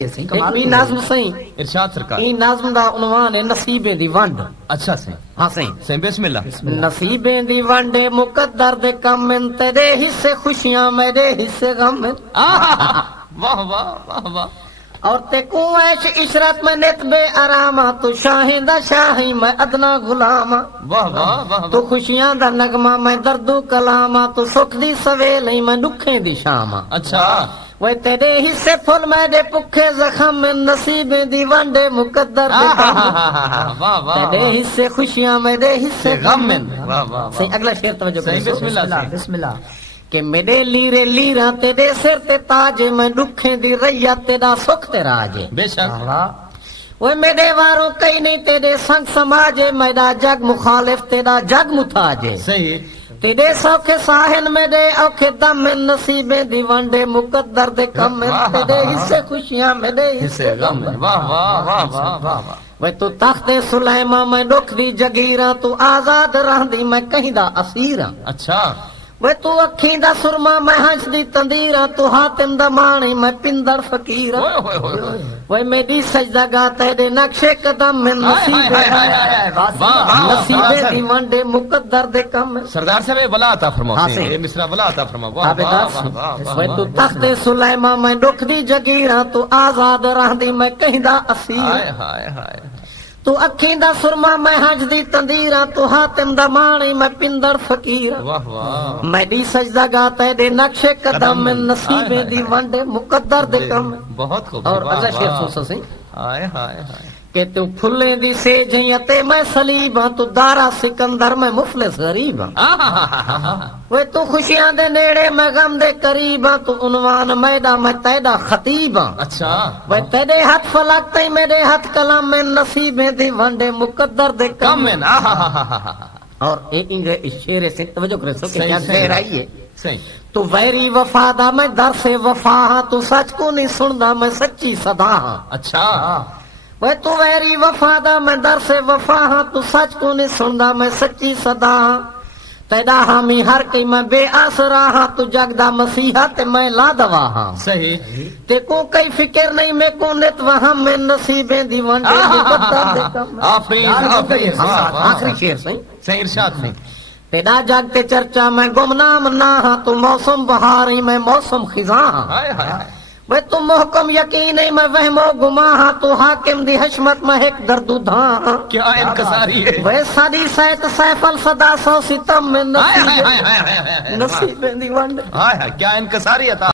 نظم سہی ارشاد سرکار این نظم دا عنوان ہے نصیبیں دی ونڈ. اچھا سی ہاں سی بسم اللہ. نصیبیں دی ونڈ مقدر دے کم تیرے حصے خوشیاں میرے حصے غم. واہ واہ واہ واہ. اور تے کو عیش عشرت میں نت بے آراما تو شاہیں دا شاہی میں ادنا غلاما. واہ واہ واہ. تو خوشیاں دا نغمہ میں دردو کلاما تو سکھ دی سویلے میں دکھیں دی شاما. اچھا وہ تیرے حصے پھل میرے پکھے زخم میں نصیبیں دی ونڈے مقدر دے کم. واہ واہ. تیرے حصے خوشیاں میرے حصے غم. واہ واہ. صحیح اگلا شعر توجہ کرو. بسم اللہ بسم اللہ. کہ میرے لیرے لیراں تیرے سر تے تاج میں دکھیں دی ریا تیرا سکھ تے راج. بے شک. وہ میرے واروں کئی نہیں تیرے سنگ سماج میرا جگ مخالف تیرا جگ متاج. صحیح. تیرے سوکھے ساحل میرے اوکھے دم میں نصیبیں دی ونڈے مقدر دے کم. تیرے حصے خوشیاں میرے حصے غم. واہ واہ واہ واہ واہ. وہ تو تخت سلیماں میں دکھ دی جگیراں تو آزاد رہندی میں کہیں دا اسیراں. اچھا. وہ تو اکھیں دا سرما میں ہنس دی تندیراں تو حاتم دا مانی میں پندر فقیراں. وہ میری سجدہ گاہ تیرے نقشے قدم میں نصیبیں دی ونڈے مقدر دے کم. سردار صاحب بلا عطا فرماؤ. یہ مصرع بلا عطا فرماؤ. واہ واہ. وہ تو تخت سلیماں میں دکھ دی جگیراں تو آزاد رہندی میں کہیں دا اسیر. تو اکھیں دا سرما میں ہنس دی تندیراں تو حاتم دا مانی میں پندر فقیراں. واہ واہ. میری سجدہ گاہ تیرے نقشے قدم میں نصیبیں دی ونڈے مقدر دے کم. بہت خوب. اور اگلا شعر سن سی. ہائے ہائے ہائے. کہ تو پھلیں دی سیجھیں تے میں سلیباں تو دارا سکندر میں مفلس غریباں. وہ تو خوشیاں دے نیڑے میں غم دے قریباں تو عنوان میڈا میں تیدا خطیباں. اچھا. وہ تیرے ہاتھ فلک تے میرے ہاتھ کلام میں نصیبیں دی ونڈے مقدر دے کم. اور اس شعر سے توجہ کرے سو کہ کیا شعر آئی ہے. تو ویری وفادا میں در سے وفا ہاں تو سچ کو نہیں سندا میں سچی صدا ہاں. اچھا. وہ تو ویری وفادا میں در سے وفا ہاں تو سچ کو نہیں سندا میں سچی صدا ہاں. تیرا حامی ہر کئی میں بے آسرا ہاں تو جگدا مسیحا تے میں لا دوا ہاں. صحیح. تے کو کئی فکر نہیں میں کو نت وہاں میں نصیبیں دی ونڈے مقدر دے کم. آفرین. آخری شعر صحیح. صحیح ارشاد نہیں. تیرا جاگتے چرچا میں گمنام نہ ہاں تو موسم بہاری میں موسم خزاں ہاں. وہ تم محکم یقین نہیں میں وہم و گما ہاں تو حاکم دی حشمت میں ایک درد دھاں. کیا انکساری ہے. وہ ساری سیت سیف الصدا سو ستم میں نصیبیں دی ونڈے. کیا انکساری عطا